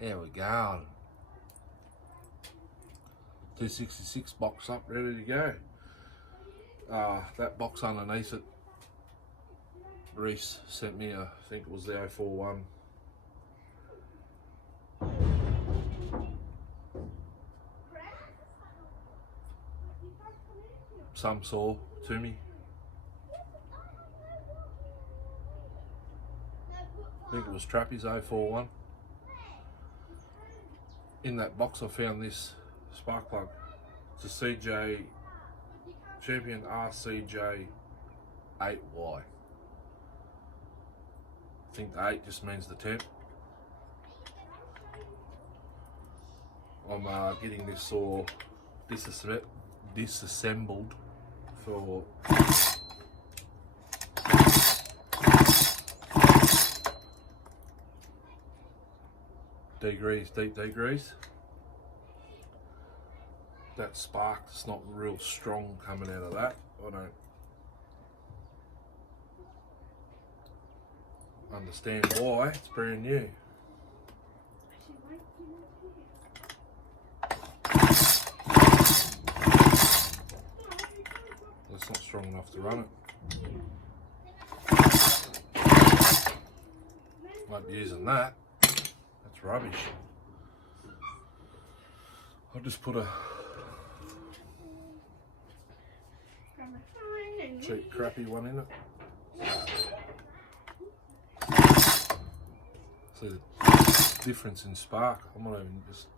There we go. 266 box up, ready to go. That box underneath it, Reese sent me I think it was the 041. Some saw to me. I think it was Trappy's 041. In that box I found this spark plug. It's a CJ Champion RCJ 8Y. I think the 8 just means the temp. I'm getting this saw disassembled for deep degrees. That spark is not real strong coming out of that. I don't understand why. It's brand new. It's not strong enough to run it. Won't be using that. That's rubbish. I'll just put a cheap crappy one in it. See the difference in spark. I'm not even just.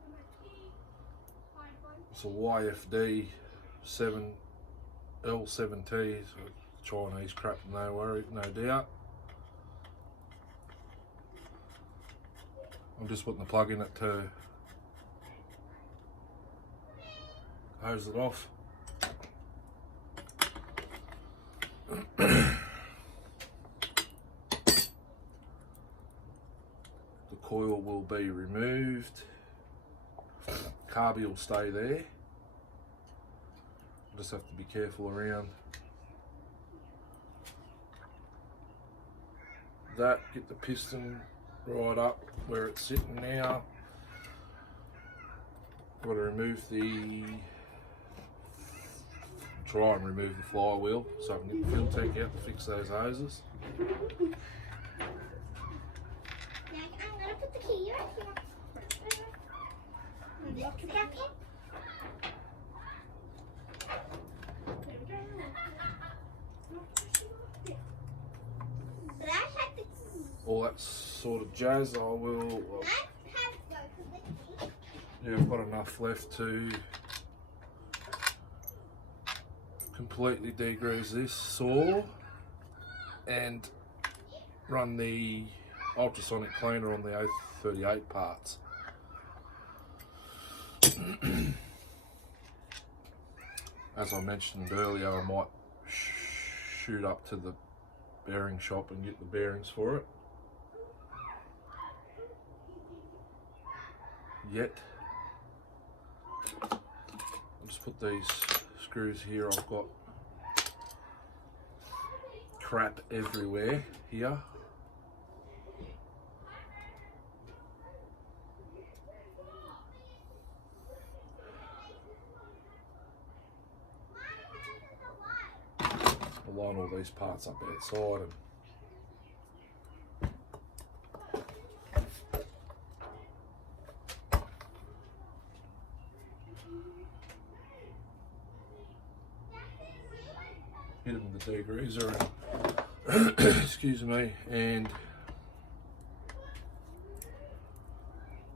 It's a YFD 7L7T, so Chinese crap, no worry, no doubt. I'm just putting the plug in it to hose it off. The coil will be removed. Carby will stay there. Just have to be careful around that. Get the piston right up where it's sitting now. Got to remove try and remove the flywheel so I can get the fuel tank out to fix those hoses. I'm gonna put the key right here. Lock it back in. All that sort of jazz. I will. Yeah, I've got enough left to completely degrease this saw and run the ultrasonic cleaner on the 038 parts. As I mentioned earlier, I might shoot up to the bearing shop and get the bearings for it. I'll just put these screws here. I've got crap everywhere here. I'll line all these parts up outside and hit them with the degreaser and excuse me, and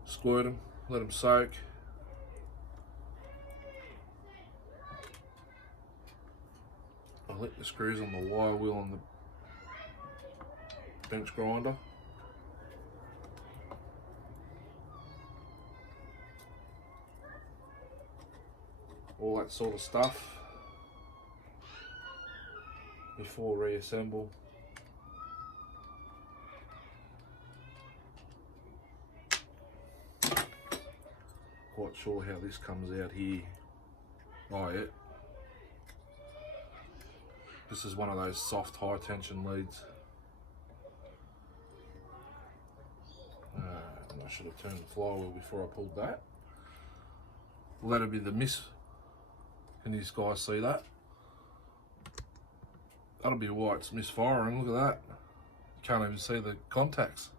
squirt them, let them soak. I'll let the screws on the wire wheel on the bench grinder. All that sort of stuff before reassemble. Quite sure how this comes out here. Oh yeah. This is one of those soft high tension leads. No, I should have turned the flywheel before I pulled that. Well, that'll be the miss. Can you guys see that? That'll be why it's misfiring. Look at that. You can't even see the contacts.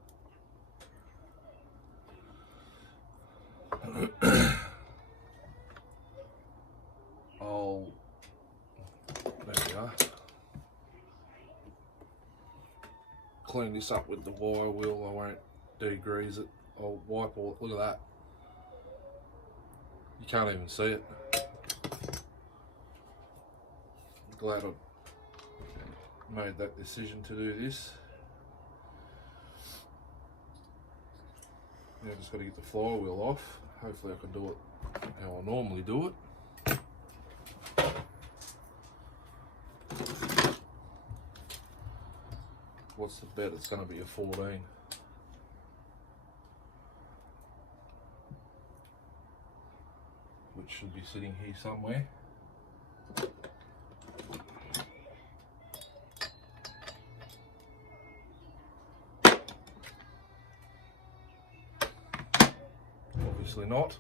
Oh, there we are. Clean this up with the wire wheel. I won't degrease it. I'll wipe all. Look at that. You can't even see it. I'm glad I made that decision to do this. Now just got to get the flywheel off. Hopefully I can do it how I normally do it. What's the bet? It's going to be a 14. Which should be sitting here somewhere. Obviously not.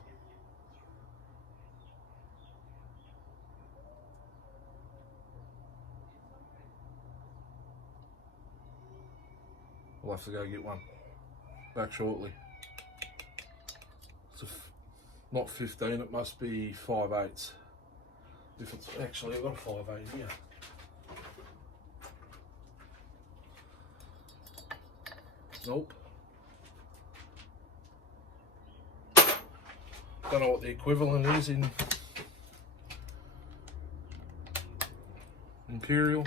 We'll have to go get one back shortly. It's not 15, it must be 5/8. If it's actually, I've got a 5/8 here. Nope. Don't know what the equivalent is in Imperial.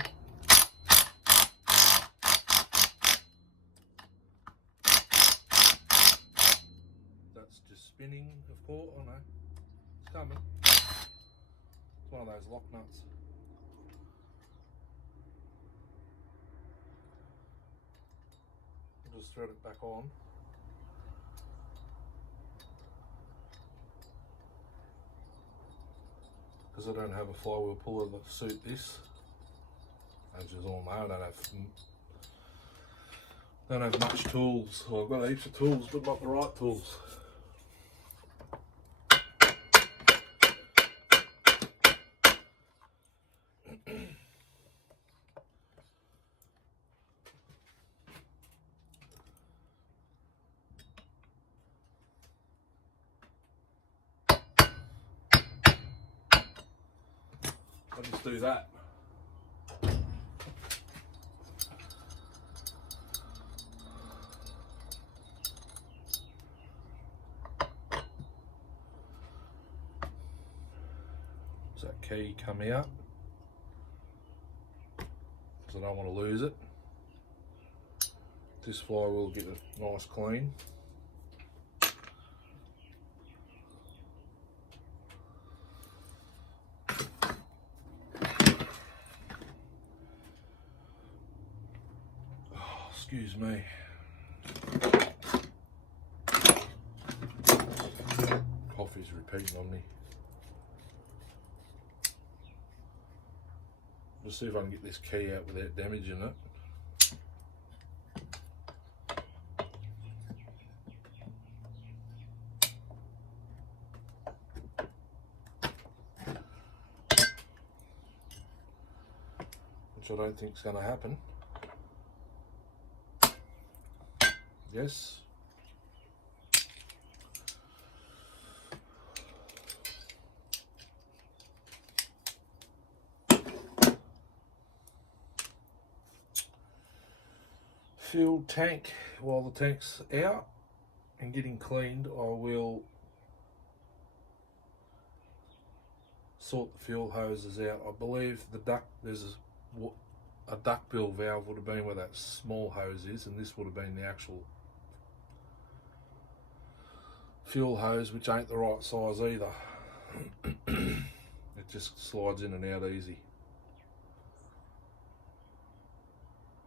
That's just spinning, of course. Oh no, it's coming. It's one of those lock nuts. I'll just thread it back on. Because I don't have a flywheel puller that suit this. As you all know, I don't have much tools. Well, I've got heaps of tools, but not the right tools. I'll just do that. Does that key come out? Because I don't want to lose it. This flywheel will get a nice clean. Excuse me. Coffee's repeating on me. Just see if I can get this key out without damaging it. Which I don't think is going to happen. Yes. Fuel tank. While the tank's out and getting cleaned, I will sort the fuel hoses out. I believe the duct, there's a duckbill valve would have been where that small hose is, and this would have been the actual fuel hose, which ain't the right size either. It just slides in and out easy.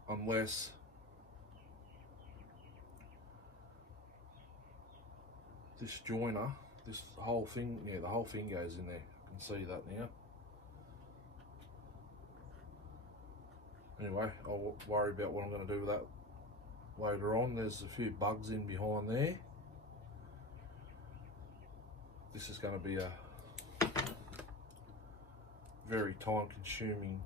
Unless this joiner, this whole thing, yeah, the whole thing goes in there. I can see that now. Anyway, I'll worry about what I'm going to do with that later on. There's a few bugs in behind there. this is going to be a very time consuming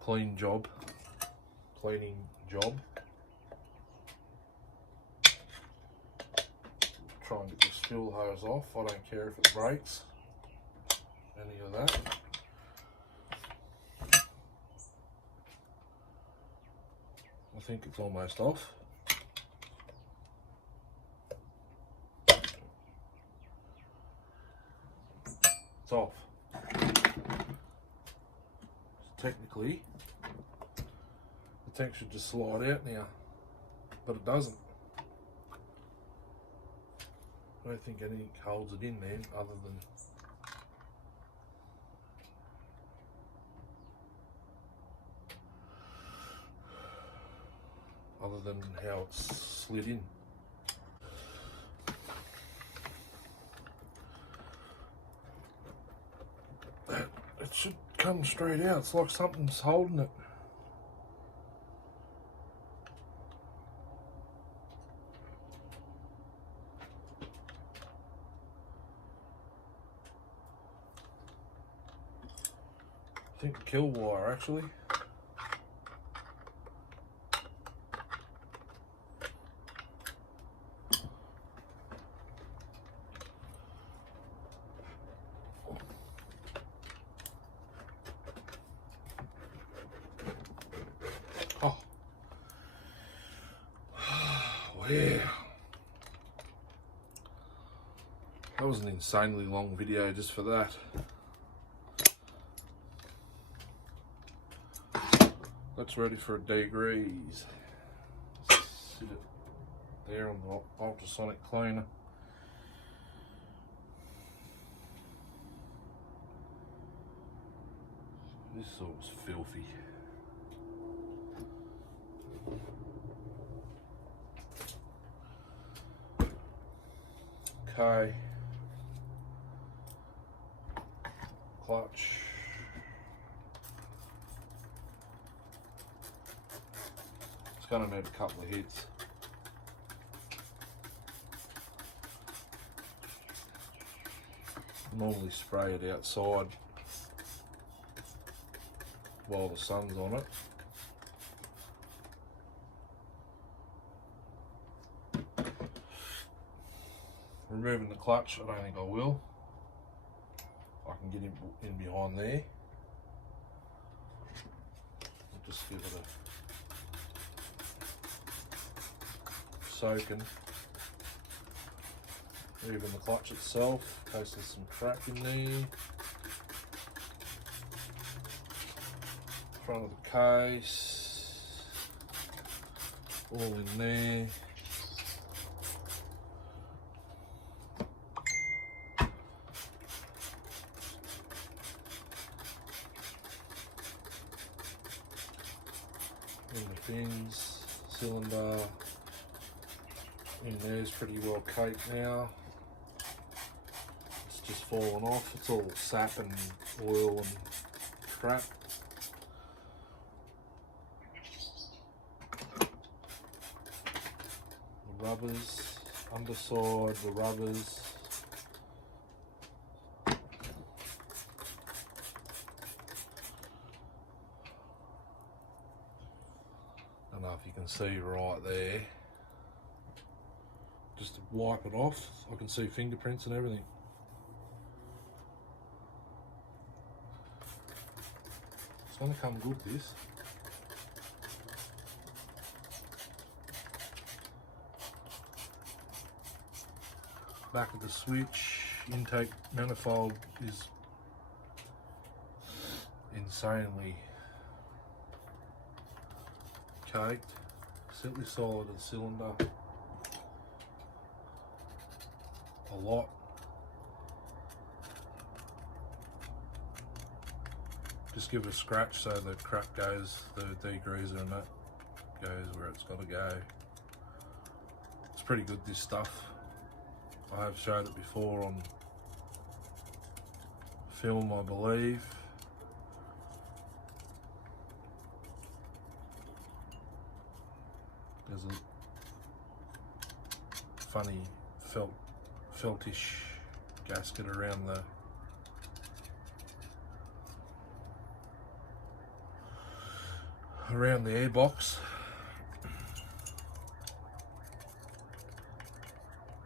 cleaning job. Try and get this fuel hose off. I don't care if it breaks, any of that. I think it's almost off. It's off. So technically, the tank should just slide out now, but it doesn't. I don't think anything holds it in there other than how it's slid in. It should come straight out. It's like something's holding it. I think the kill wire actually. Oh. Wow. That was an insanely long video just for that. That's ready for a degrease. Sit it there on the ultrasonic cleaner. This sauce filthy. Okay. Clutch. It's going to need a couple of hits. Normally spray it outside while the sun's on it. Removing the clutch, I don't think I will. I can get in behind there. I'll just give it a soaking. Even the clutch itself, in case there's some crap in there. Front of the case, all in there. In the fins, cylinder, in there's pretty well caked now. It's just fallen off. It's all sap and oil and crap. The rubbers, underside, the rubbers. I don't know if you can see right there. Just to wipe it off, I can see fingerprints and everything. It's going to come good, this. Back of the switch, intake manifold is insanely caked. Simply solid and cylinder. A lot. Just give it a scratch so the crap goes, the degreaser and that goes where it's got to go. It's pretty good, this stuff. I have showed it before on film, I believe. There's a funny feltish gasket around the air box.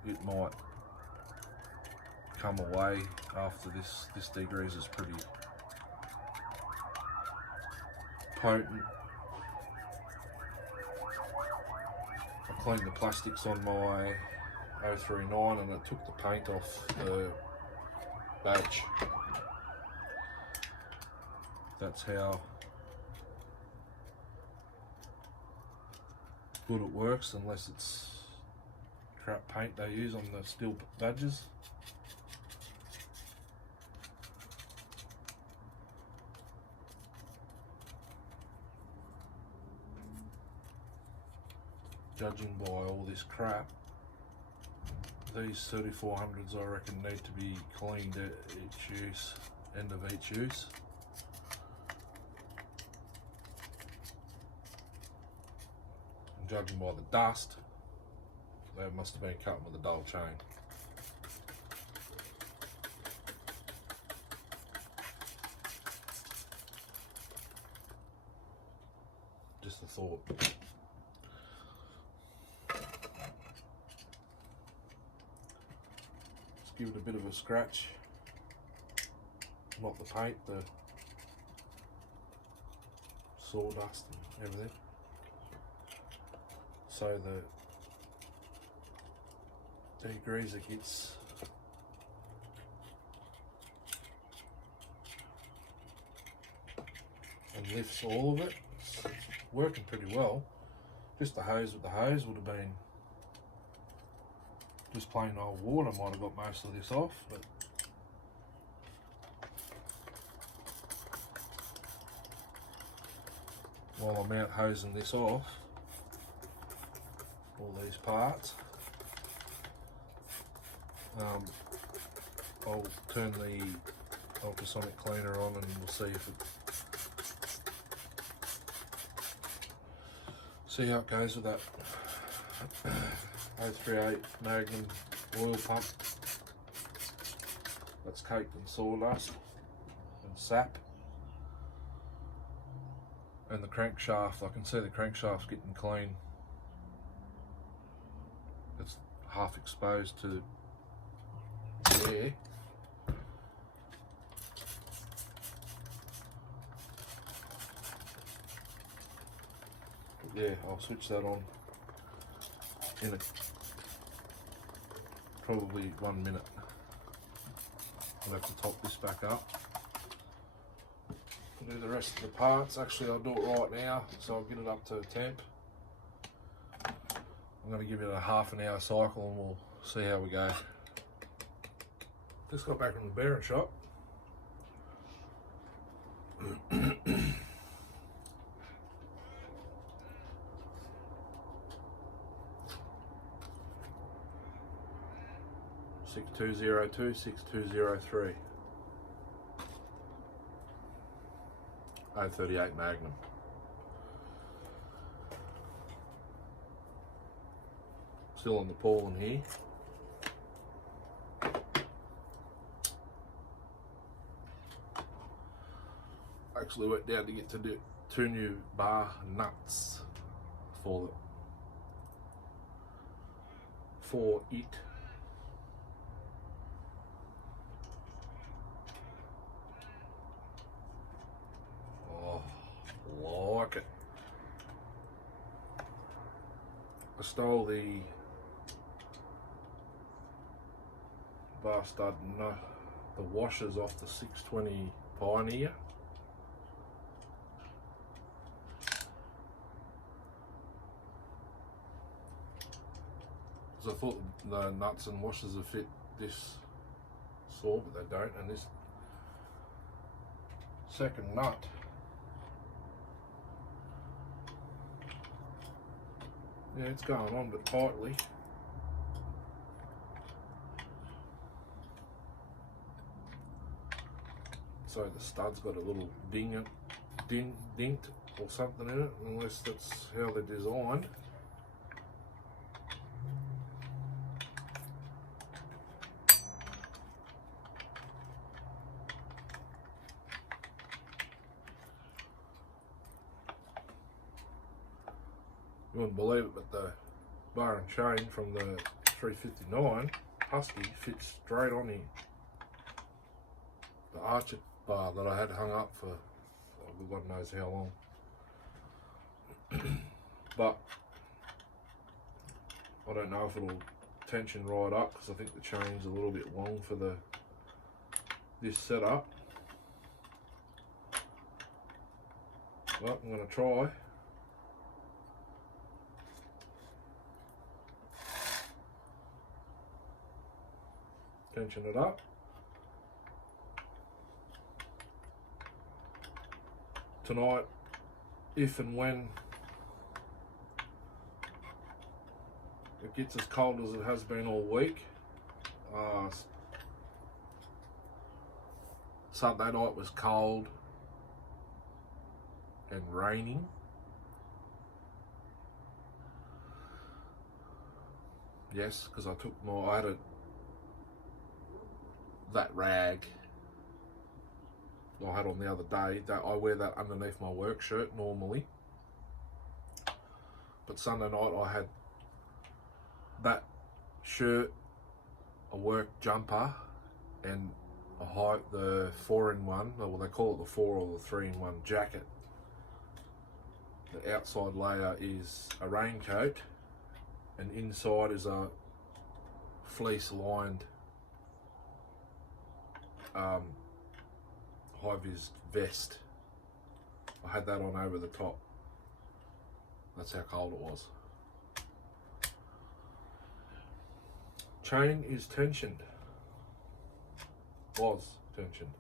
It might come away after this degreaser is pretty potent. I cleaned the plastics on my 039 and it took the paint off the badge. That's how good it works, unless it's crap paint they use on the steel badges. Judging by all this crap, these 3400s I reckon need to be cleaned at each use, end of each use. And judging by the dust, they must have been cut with a dull chain. Just a thought. Give it a bit of a scratch, not the paint, the sawdust and everything, so the degreaser gets and lifts all of it. It's working pretty well. Just the hose with the hose would have been just plain old water, might have got most of this off, but while I'm out hosing this off, all these parts, I'll turn the ultrasonic cleaner on and we'll see how it goes with that 038 Magnum oil pump that's caked in sawdust and sap. And the crankshaft, I can see the crankshaft's getting clean. It's half exposed to air. But yeah, I'll switch that on in probably 1 minute. I'll have to top this back up. I'll do the rest of the parts. Actually, I'll do it right now, so I'll get it up to temp. I'm going to give it a half an hour cycle and we'll see how we go. Just got back from the bearing shop. 6202, 6203. 038 Magnum. Still on the Poulan here. Actually went down to get to do 2 new bar nuts for it. Like it. I stole the bar stud, the washers off the 620 Pioneer. So I thought the nuts and washers would fit this saw, but they don't. And this second nut it's going on but tightly. So the stud's got a little dint or something in it, unless that's how they're designed. You wouldn't believe it, but the bar and chain from the 359 Husky fits straight on the Archer bar that I had hung up for God knows how long. But I don't know if it'll tension right up because I think the chain's a little bit long for this setup. Well, I'm going to try. Tension it up. Tonight, if and when it gets as cold as it has been all week, Sunday night was cold and raining. Yes, because I had that rag I had on the other day. That I wear that underneath my work shirt normally, but Sunday night I had that shirt, a work jumper, and the 4-in-1, well they call it the 4 or the 3-in-1 jacket. The outside layer is a raincoat, and inside is a fleece lined high-vis vest. I had that on over the top. That's how cold it was. Chain is tensioned. Was tensioned.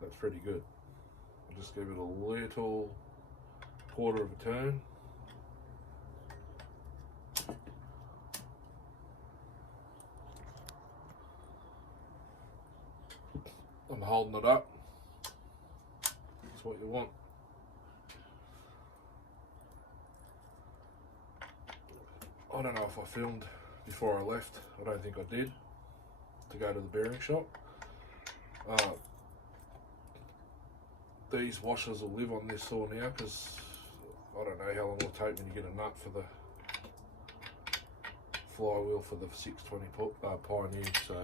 That's pretty good. I'll just give it a little quarter of a turn. I'm holding it up. That's what you want. I don't know if I filmed before I left. I don't think I did, to go to the bearing shop. These washers will live on this saw now because I don't know how long it'll take me to get a nut for the flywheel for the 620 Pioneer. So,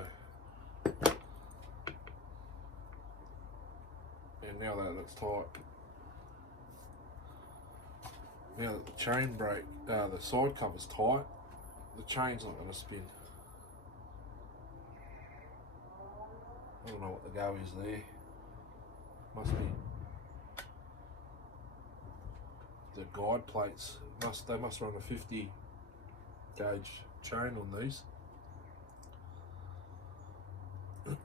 and now that it's tight, now that the chain brake, the side cover's tight, the chain's not going to spin. I don't know what the go is there. Must be the guide plates. They must run a 50 gauge chain on these.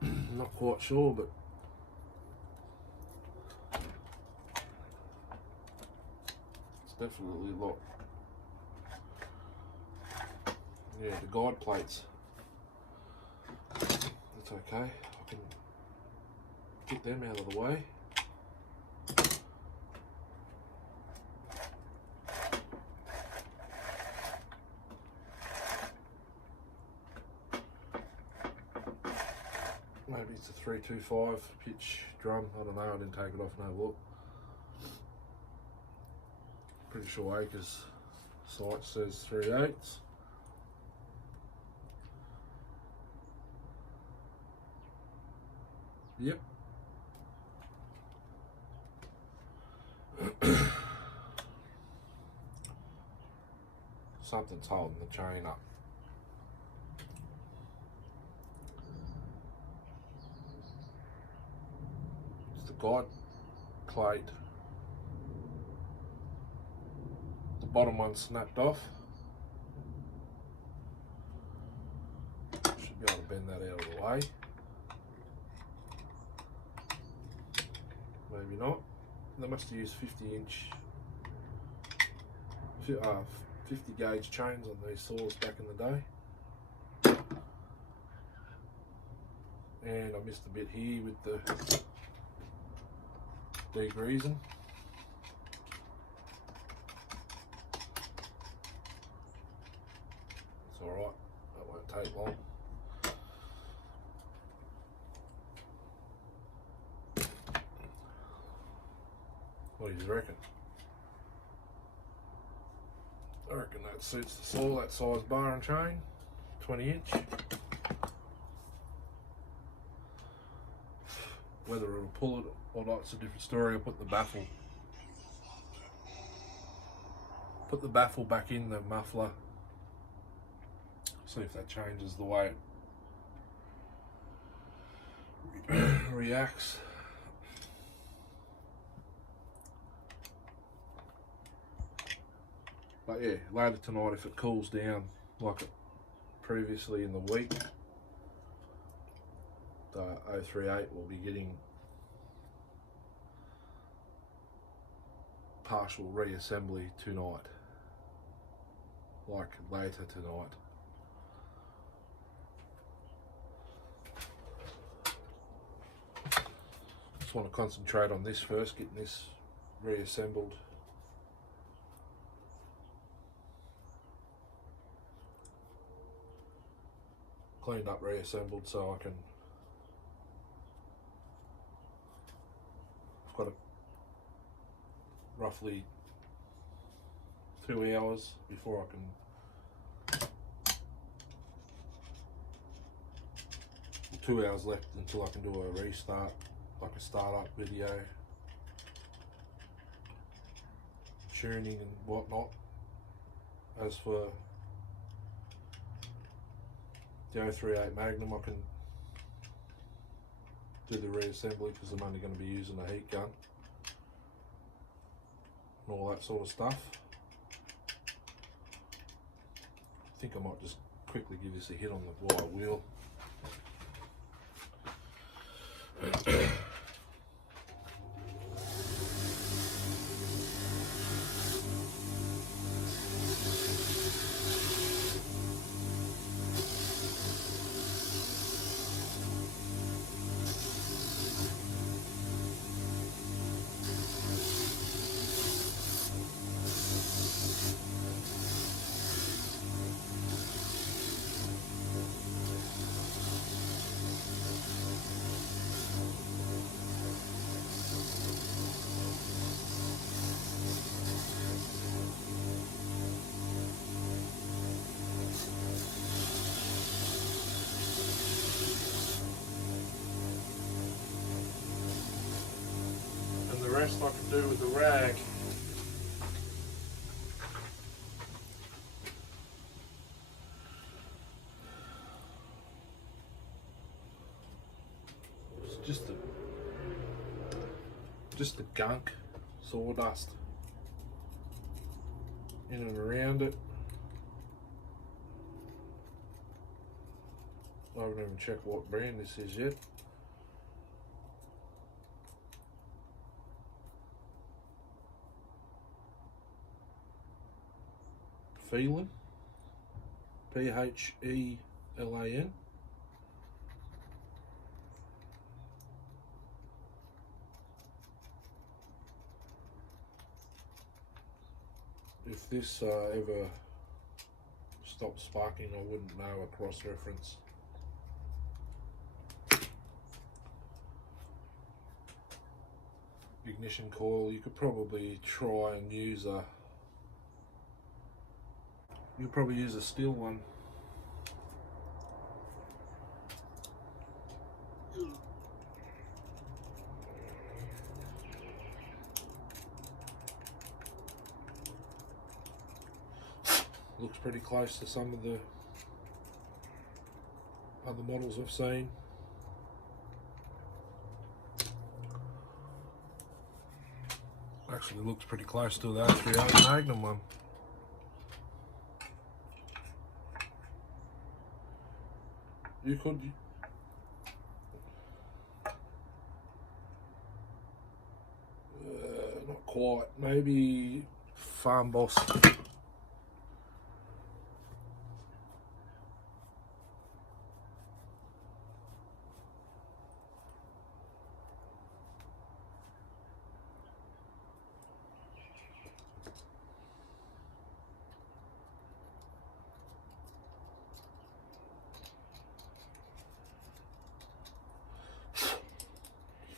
Not quite sure, but it's definitely a lot. Yeah, the guide plates. That's okay. I can get them out of the way. Maybe it's a 325 pitch drum. I don't know. I didn't take it off and have a look. Pretty sure Acres site says 3/8. Yep. Something's holding the chain up. It's the guide plate. The bottom one snapped off. Should be able to bend that out of the way. Maybe not. They must have used 50 gauge chains on these saws back in the day. And I missed a bit here with the degreasing. It's alright, that won't take long. What do you reckon? I reckon that suits the saw, that size bar and chain, 20 inch. Whether it'll pull it or not, it's a different story. I'll put the baffle back in the muffler. See if that changes the way it reacts. But yeah, later tonight, if it cools down like it previously in the week, the 038 will be getting partial reassembly tonight, like later tonight. Just want to concentrate on this first, getting this reassembled. Cleaned up, reassembled, so I can. I've got roughly 2 hours before I can. 2 hours left until I can do a restart, like a startup video, tuning and whatnot. As for the 038 Magnum, I can do the reassembly because I'm only going to be using a heat gun and all that sort of stuff. I think I might just quickly give this a hit on the wire wheel. The rest I can do with the rag. It's just the gunk, sawdust in and around it. I haven't even checked what brand this is yet. Poulan, P-H-E-L-A-N. If this ever stops sparking, I wouldn't know a cross-reference. Ignition coil, you could probably try and use a You'll probably use a steel one. Looks pretty close to some of the other models I've seen. Actually looks pretty close to the 038 Magnum one. You could not quite, maybe Farm Boss.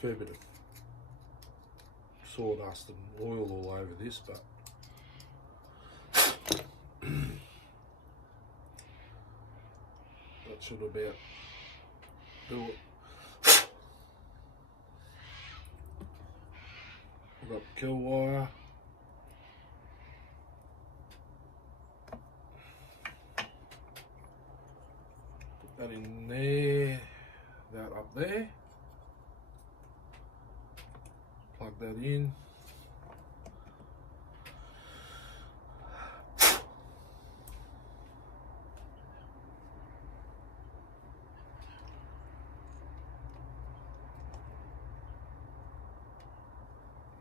Fair bit of sawdust and oil all over this, but that should about do it. We've got the kill wire. Put that in there, that up there. Plug that in.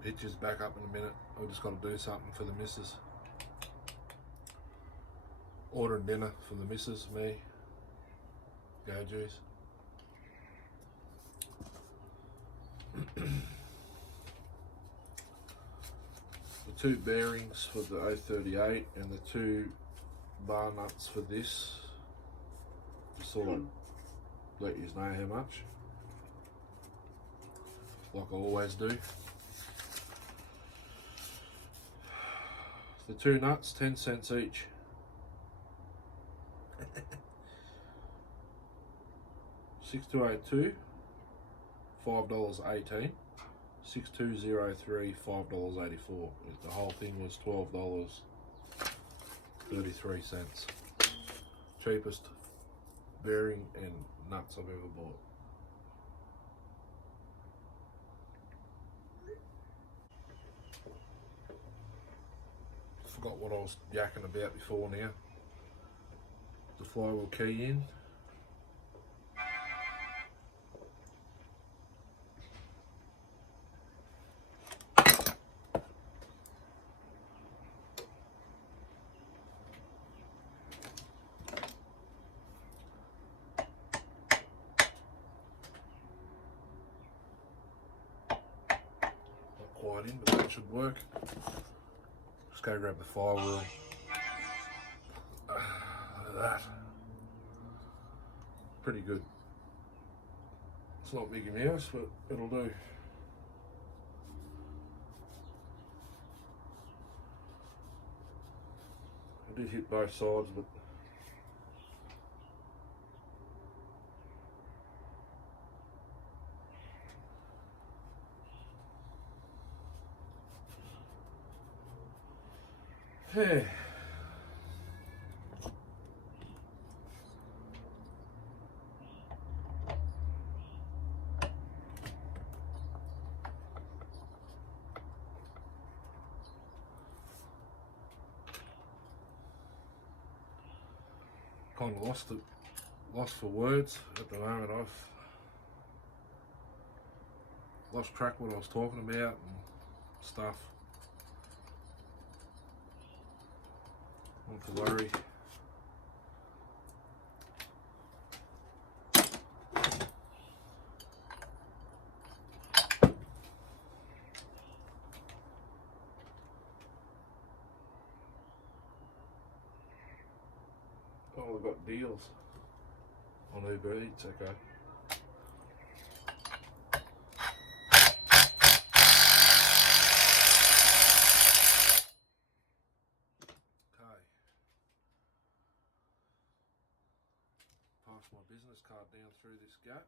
Hitches back up in a minute. I've just got to do something for the missus. Ordering dinner for the missus, me. Go juice. The two bearings for the 038 and the two bar nuts for this. Just sort of let you know how much. Like I always do. The two nuts, 10 cents each. 6282, $5.18. 6203, $5.84. The whole thing was $12.33. Cheapest bearing and nuts I've ever bought. Forgot what I was yakking about before now. The flywheel key in. Not quite in, but that should work. Just go grab the firewheel. Look at that. Pretty good. It's not Mickey Mouse, but it'll do. I did hit both sides, but hey. Kind of lost for words at the moment. I've lost track what I was talking about and stuff. Not to worry. Oh, we've got deals on Uber Eats, okay. Pass my business card down through this gap.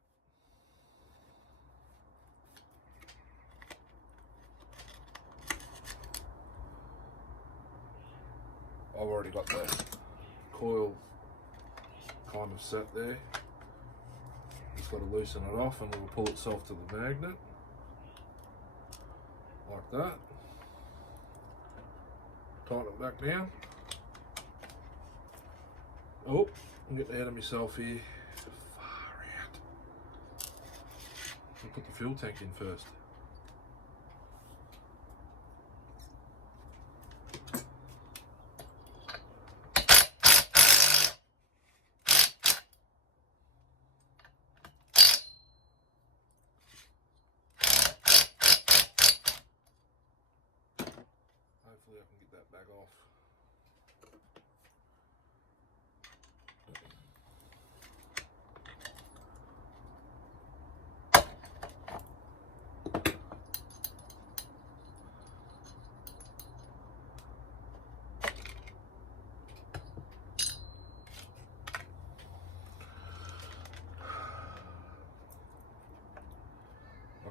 I've already got the coil kind of set there. Just got to loosen it off and it will pull itself to the magnet. Like that. Tighten it back down. Oh, I'm getting ahead of myself here. Far out. I'll put the fuel tank in first. Hopefully I can get that back off.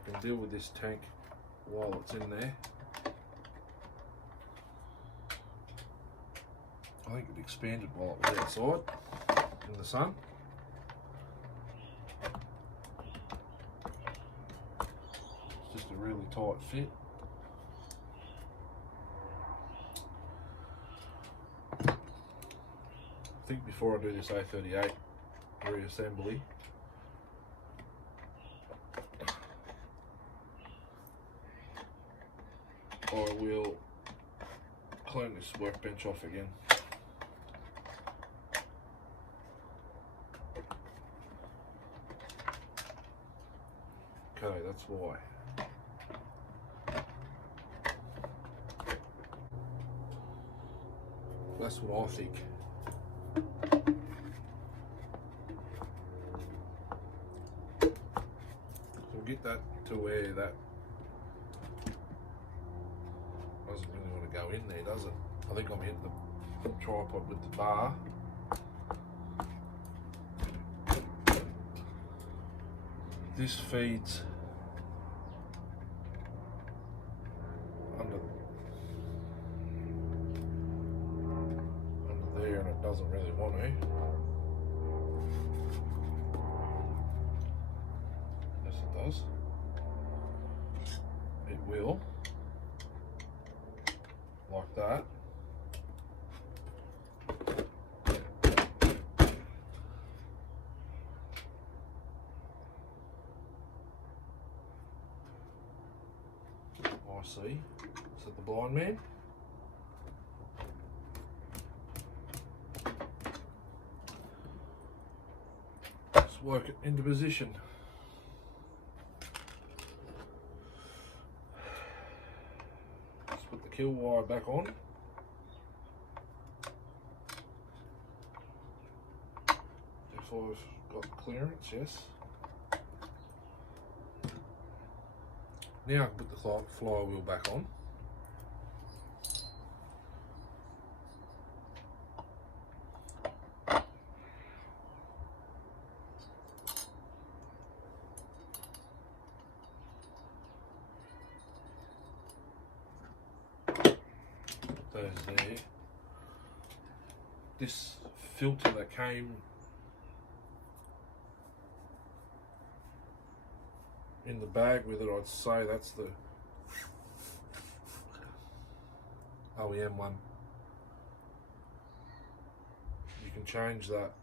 can deal with this tank while it's in there. I think it expanded while it was outside in the sun. It's just a really tight fit. I think before I do this A38 reassembly, I will clean this workbench off again. Okay, that's why. That's what I think. So we'll get that to where that doesn't really want to go in there, does it? I think I'm hitting the tripod with the bar. This feeds under there, and it doesn't really want to. Yes, it does. It will, like that. I see. Is it the blind man? Let's work it into position. Let's put the kill wire back on. If I've got clearance, yes. Now I can put the flywheel back on. Put those there. This filter that came in the bag with it, I'd say that's the OEM one. You can change that